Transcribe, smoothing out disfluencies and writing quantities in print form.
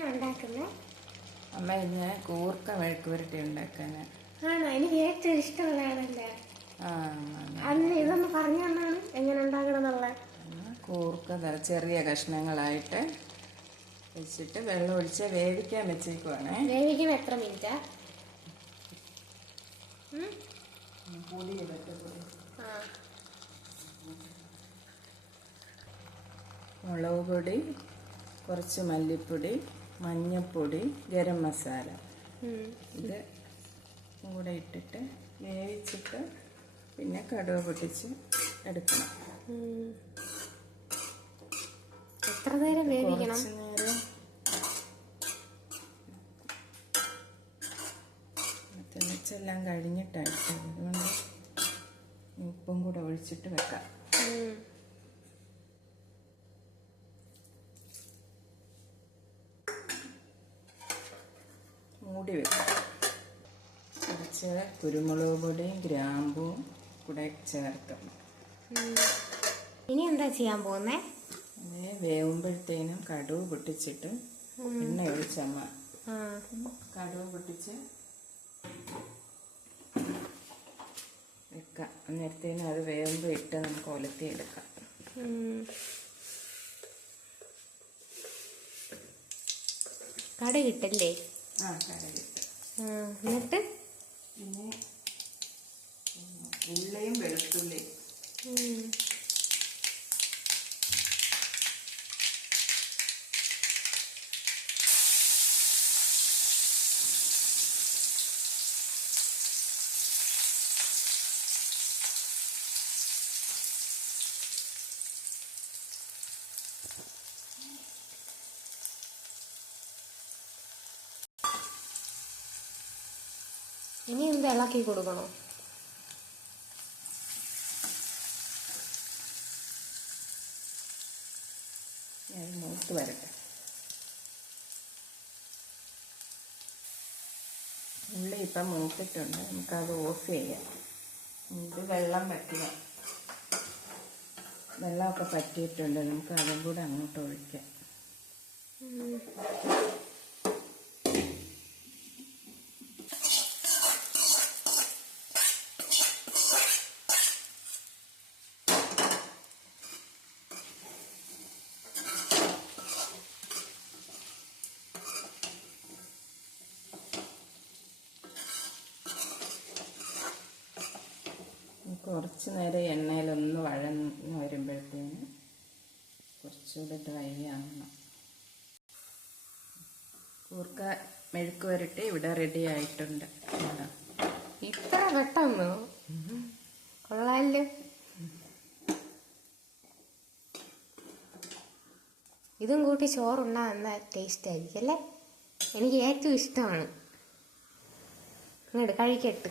അമ്മ ഇന്ന് കൂർക്ക മെഴുക്ക് പുരട്ടി ഉണ്ടാക്കാന്. ആണോ? എനിക്ക് ഏറ്റവും ഇഷ്ടമുള്ളതാണല്ലേ. അന്ന് ഇതൊന്ന് പറഞ്ഞു തന്നാണ് എങ്ങനെ ഉണ്ടാക്കണമെന്നുള്ള. കൂർക്ക ചെറിയ കഷ്ണങ്ങളായിട്ട് വെച്ചിട്ട് വെള്ളം ഒഴിച്ച് വേവിക്കാൻ വെച്ചേക്കുവാണേ. വേവിക്കാൻ എത്ര മിനിറ്റാ? മുളക് പൊടി, കുറച്ച് മല്ലിപ്പൊടി, മഞ്ഞൾപ്പൊടി, ഗരം മസാല ഇത് കൂടെ ഇട്ടിട്ട് വേവിച്ചിട്ട് പിന്നെ കടുക് പൊട്ടിച്ച് എടുക്കണം. എത്ര നേരം വേവിക്കണം? തിളച്ചെല്ലാം കഴിഞ്ഞിട്ടായിട്ട് അതുകൊണ്ട് ഉപ്പും കൂടെ ഒഴിച്ചിട്ട് വെക്കാം. മൂടി വെക്കാം. കുറച്ച് കുരുമുളക് പൊടിയും ഗ്രാമ്പും കൂടെ ചേർക്കണം. ഇനി എന്താ ചെയ്യാൻ പോകുന്നേ? വേവുമ്പോഴത്തേനും കടുക് പൊട്ടിച്ചിട്ട് എണ്ണ ഒഴിച്ചമ്മ കടുക് പൊട്ടിച്ച് വെക്കാം. അന്നേരത്തേനും അത് വേവുമ്പോൾ ഇട്ട് നമുക്ക് ഒലത്തി എടുക്കാം. കടുക് ഇട്ടല്ലേ? കടുക് ഇട്ട് എന്നിട്ട് പിന്നെ ഉള്ളിയും വെളുത്തുള്ളിയും ഇനി എന്ത് ഇളക്കി കൊടുക്കണോ? മൂത്ത് വരട്ടെ. ഉള്ളി ഇപ്പം മൂത്തിട്ടുണ്ട്. നമുക്കത് ഓഫ് ചെയ്യാം. ഇത് വെള്ളം വയ്ക്കുക. വെള്ളമൊക്കെ പറ്റിയിട്ടുണ്ട്. നമുക്ക് അതും കൂടെ അങ്ങോട്ട് ഒഴിക്കാം. കുറച്ച് നേരം എണ്ണയിലൊന്ന് വഴന്ന് വരുമ്പോഴത്തേന് കുറച്ചുകൂടെ ഡ്രൈ ആവണം. കൂർക്ക മെഴുക്ക് പുരട്ടി ഇവിടെ റെഡി ആയിട്ടുണ്ട്. ഇത്ര പെട്ടെന്ന് കൊള്ളാല്ലോ. ഇതും കൂട്ടി ചോറുണ്ടാ നല്ല ടേസ്റ്റ് ആയിരിക്കും അല്ലേ? എനിക്ക് ഏറ്റവും ഇഷ്ടമാണ്. ഇങ്ങോട്ട് കഴിക്കട്ട്.